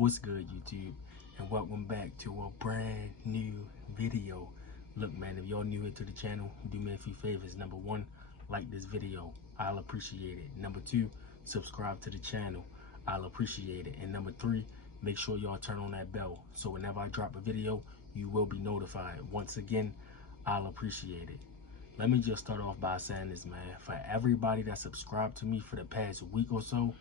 What's good, YouTube? And welcome back to a brand new video. Look, man, if y'all new here to the channel, do me a few favors. Number one, like this video. I'll appreciate it. Number two, subscribe to the channel. I'll appreciate it. And number three, make sure y'all turn on that bell so whenever I drop a video, you will be notified. Once again, I'll appreciate it. Let me just start off by saying this, man. For everybody that subscribed to me for the past week or so,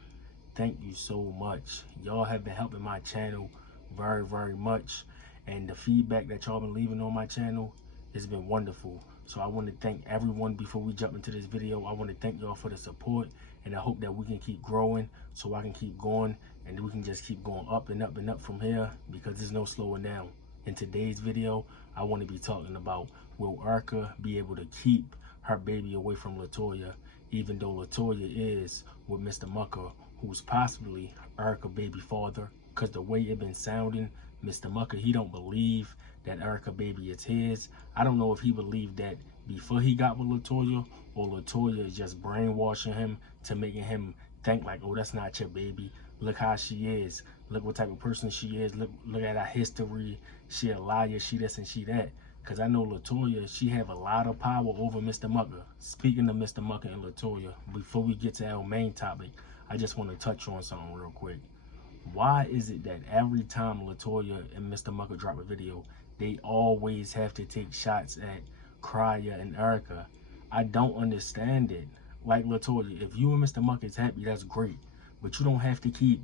thank you so much. Y'all have been helping my channel very much, and the feedback that y'all been leaving on my channel has been wonderful. So I want to thank everyone. Before we jump into this video, I want to thank y'all for the support, and I hope that we can keep growing so I can keep going and we can just keep going up and up and up from here, because there's no slowing down. In today's video, I want to be talking about, will Erica be able to keep her baby away from Latoya, even though Latoya is with Mr. Mucker, who's possibly Erica baby father? Because the way it been sounding, Mr. Mucker, he don't believe that Erica baby is his. I don't know if he believed that before he got with Latoya, or Latoya is just brainwashing him to making him think like, oh, that's not your baby. Look how she is. Look what type of person she is. Look at her history. She a liar, she this and she that. Because I know Latoya, she have a lot of power over Mr. Mucker. Speaking of Mr. Mucker and Latoya, before we get to our main topic, I just want to touch on something real quick. Why is it that every time Latoya and Mr. Mucker drop a video, they always have to take shots at Crya and Erica? I don't understand it. Like, Latoya, if you and Mr. Mucker is happy, that's great. But you don't have to keep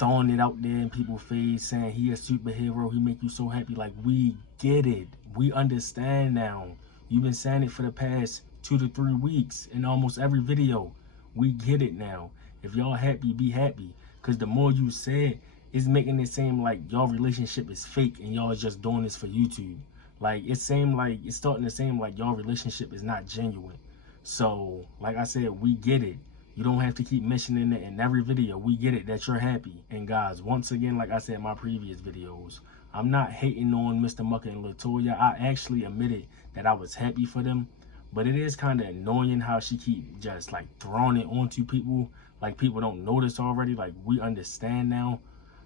throwing it out there in people's face, saying he a superhero, he make you so happy. Like, we get it. We understand now. You've been saying it for the past 2 to 3 weeks in almost every video. We get it now. If y'all happy, be happy. Because the more you say it, it's making it seem like y'all relationship is fake and y'all is just doing this for YouTube. Like, it's starting to seem like y'all relationship is not genuine. So, like I said, we get it. You don't have to keep mentioning it in every video. We get it that you're happy. And guys, once again, like I said in my previous videos, I'm not hating on Mr. Mucker and Latoya. I actually admitted that I was happy for them. But it is kind of annoying how she keep just like throwing it onto people. Like, people don't notice already. Like, we understand now.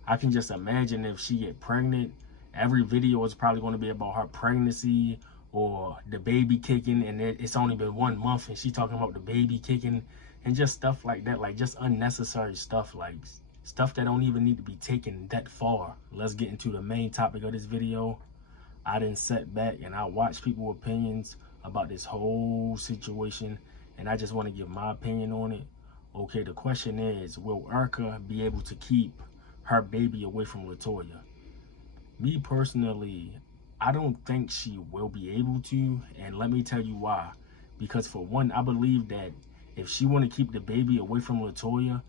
I can just imagine if she get pregnant, every video is probably going to be about her pregnancy or the baby kicking. And it's only been 1 month and she talking about the baby kicking and just stuff like that. Like, just unnecessary stuff. Like, stuff that don't even need to be taken that far. Let's get into the main topic of this video. I didn't sit back and I watched people's opinions about this whole situation, and I just want to give my opinion on it. Okay, the question is, will Erica be able to keep her baby away from Latoya? Me personally, I don't think she will be able to, and let me tell you why. Because for one, I believe that if she want to keep the baby away from Latoya,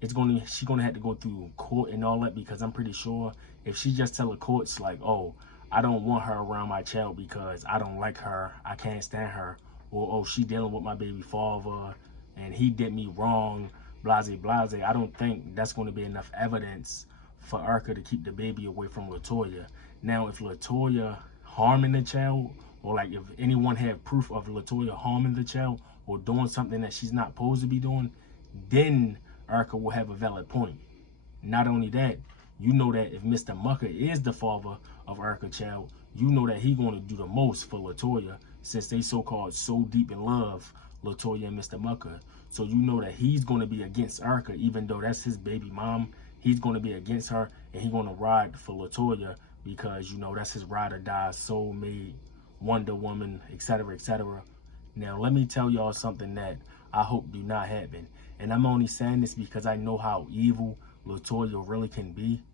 she's gonna have to go through court and all that. Because I'm pretty sure if she just tell the courts like, oh, I don't want her around my child because I don't like her, I can't stand her, or oh, she dealing with my baby father and he did me wrong, blase blase, I don't think that's going to be enough evidence for Erica to keep the baby away from Latoya. Now, if Latoya harming the child, or like if anyone had proof of Latoya harming the child or doing something that she's not supposed to be doing, then Erica will have a valid point. Not only that, you know that if Mr. Mucker is the father of Erica's child, you know that he going to do the most for Latoya, since they so-called so deep in love, Latoya and Mr. Mucker. So you know that he's going to be against Erica, even though that's his baby mom. He's going to be against her, and he's going to ride for Latoya because, you know, that's his ride or die, soulmate, Wonder Woman, etc., etc. Now, let me tell y'all something that I hope do not happen. And I'm only saying this because I know how evil Latoya really can be.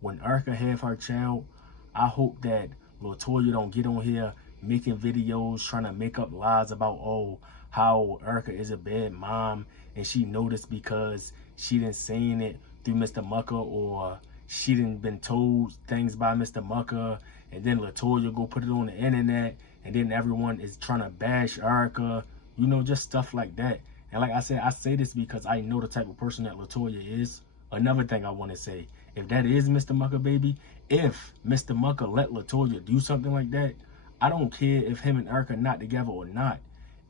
When Erica have her child, I hope that Latoya don't get on here making videos trying to make up lies about, oh, how Erica is a bad mom and she noticed because she didn't saying it through Mr. Mucker, or she didn't been told things by Mr. Mucker, and then Latoya go put it on the internet and then everyone is trying to bash Erica, you know, just stuff like that. And like I said, I say this because I know the type of person that Latoya is. Another thing I want to say, if that is Mr. Mucker baby, if Mr. Mucker let Latoya do something like that, I don't care if him and Erica not together or not.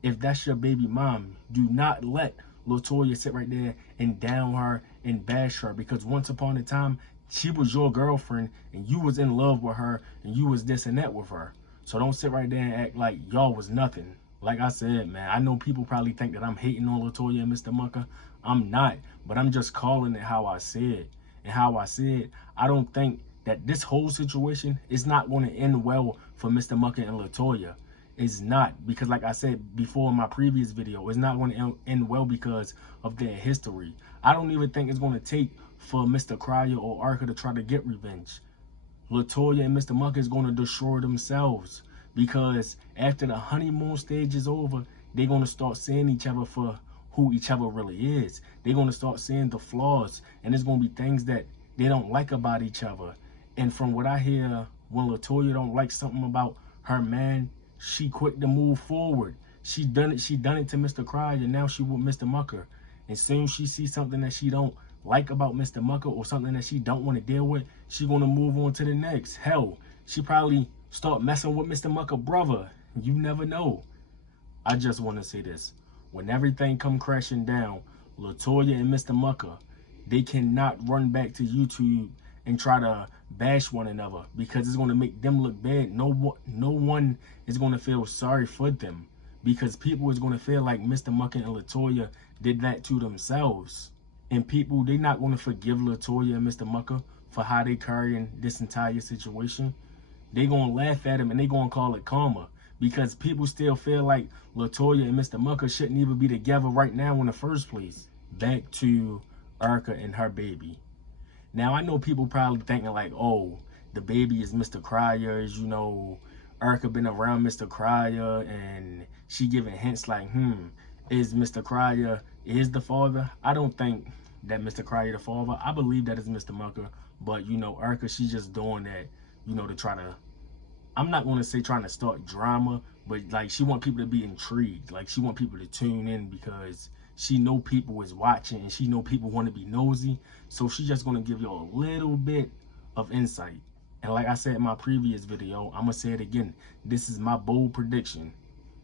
If that's your baby mom, do not let Latoya sit right there and down her and bash her, because once upon a time, She was your girlfriend, and you was in love with her, and you was this and that with her. So don't sit right there and act like y'all was nothing. Like I said, man, I know people probably think that I'm hating on Latoya and Mr. Mucker. I'm not, but I'm just calling it how I said. And how I said, I don't think that this whole situation is not going to end well for Mr. Mucker and Latoya. It's not, because like I said before in my previous video, it's not going to end well because of their history. I don't even think it's going to take for Mr. Crier or Arca to try to get revenge. Latoya and Mr. Mucker is going to destroy themselves, because after the honeymoon stage is over, they're going to start seeing each other for who each other really is. They're going to start seeing the flaws, and there's going to be things that they don't like about each other. And from what I hear, when Latoya don't like something about her man, she quick to move forward. She done it to Mr. Crier, and now she with Mr. Mucker. And soon she sees something that she don't like about Mr. Mucker, or something that she don't want to deal with, she gonna move on to the next. Hell, she probably start messing with Mr. Mucker brother. You never know. I just want to say this. When everything come crashing down, Latoya and Mr. Mucker, they cannot run back to YouTube and try to bash one another, because it's going to make them look bad. No one is going to feel sorry for them, because people is going to feel like Mr. Mucker and Latoya did that to themselves. And people, they're not going to forgive Latoya and Mr. Mucker for how they carrying this entire situation. They're going to laugh at him, and they're going to call it karma, because people still feel like Latoya and Mr. Mucker shouldn't even be together right now in the first place. Back to Arca and her baby. Now, I know people probably thinking like, oh, the baby is Mr. Crier's, you know, Arca been around Mr. Crier, and she giving hints like, is Mr. Crier is the father? I don't think that Mr. Crier the father. I believe that is Mr. Mucker, but, you know, Arca, she's just doing that, you know, to try to, I'm not going to say trying to start drama, but like she want people to be intrigued. Like she want people to tune in, because she know people is watching, and she know people want to be nosy. So she just going to give you a little bit of insight. And like I said in my previous video, I'm going to say it again. This is my bold prediction.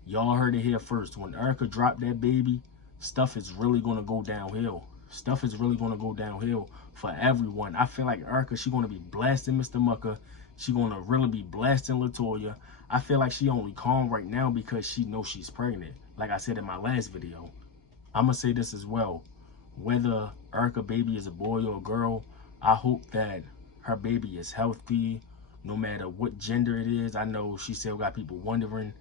Y'all heard it here first. When Arca dropped that baby, stuff is really going to go downhill. Stuff is really going to go downhill for everyone. I feel like Arca, she's going to be blasting Mr. Mucker. She's going to really be blasting Latoya. I feel like she only calm right now because she knows she's pregnant. Like I said in my last video. I'm going to say this as well. Whether Arca baby is a boy or a girl, I hope that her baby is healthy, no matter what gender it is. I know she still got people wondering.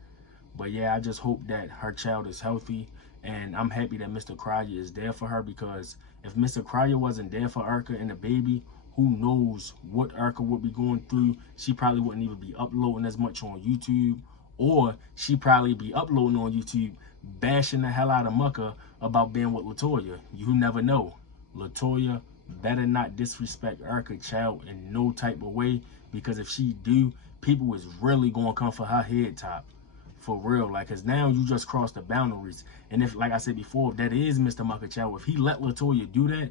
But yeah, I just hope that her child is healthy. And I'm happy that Mr. Crier is there for her, because if Mr. Crier wasn't there for Arca and the baby, who knows what Arca would be going through. She probably wouldn't even be uploading as much on YouTube. Or she probably be uploading on YouTube, bashing the hell out of Mucker about being with Latoya. You never know. Latoya better not disrespect Arca child in no type of way, because if she do, people is really going to come for her head top. For real, like, cause now you just crossed the boundaries. And if, like I said before, if that is Mr. Mucker child, if he let Latoya do that,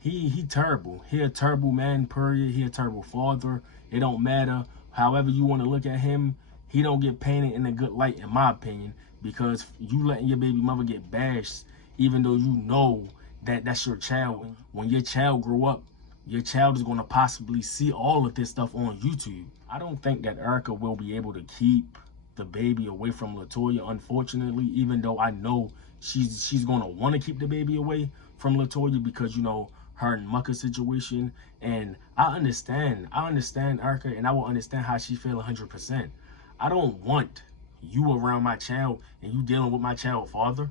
he terrible. He a terrible man, period. He a terrible father. It don't matter. However you want to look at him, he don't get painted in a good light, in my opinion, because you letting your baby mother get bashed, even though you know that that's your child. When your child grow up, your child is going to possibly see all of this stuff on YouTube. I don't think that Arca will be able to keep the baby away from Latoya, unfortunately, even though I know she's going to want to keep the baby away from Latoya, because, you know, her and Mucker's situation. And I understand Arca, and I will understand how she feel 100%. I don't want you around my child and you dealing with my child father.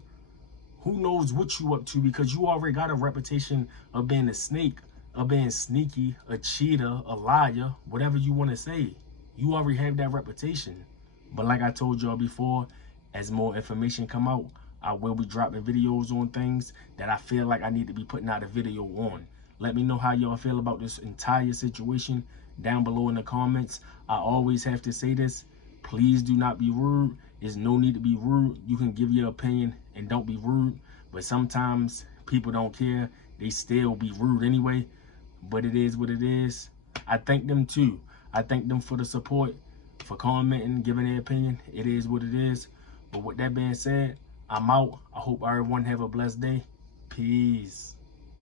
Who knows what you up to, because you already got a reputation of being a snake, of being sneaky, a cheater, a liar, whatever you want to say. You already have that reputation. But like I told y'all before, as more information come out, I will be dropping videos on things that I feel like I need to be putting out a video on. Let me know how y'all feel about this entire situation down below in the comments. I always have to say this. Please do not be rude. There's no need to be rude. You can give your opinion and don't be rude. But sometimes people don't care. They still be rude anyway. But it is what it is. I thank them too. I thank them for the support, for commenting, giving their opinion. It is what it is. But with that being said, I'm out. I hope everyone have a blessed day. Peace.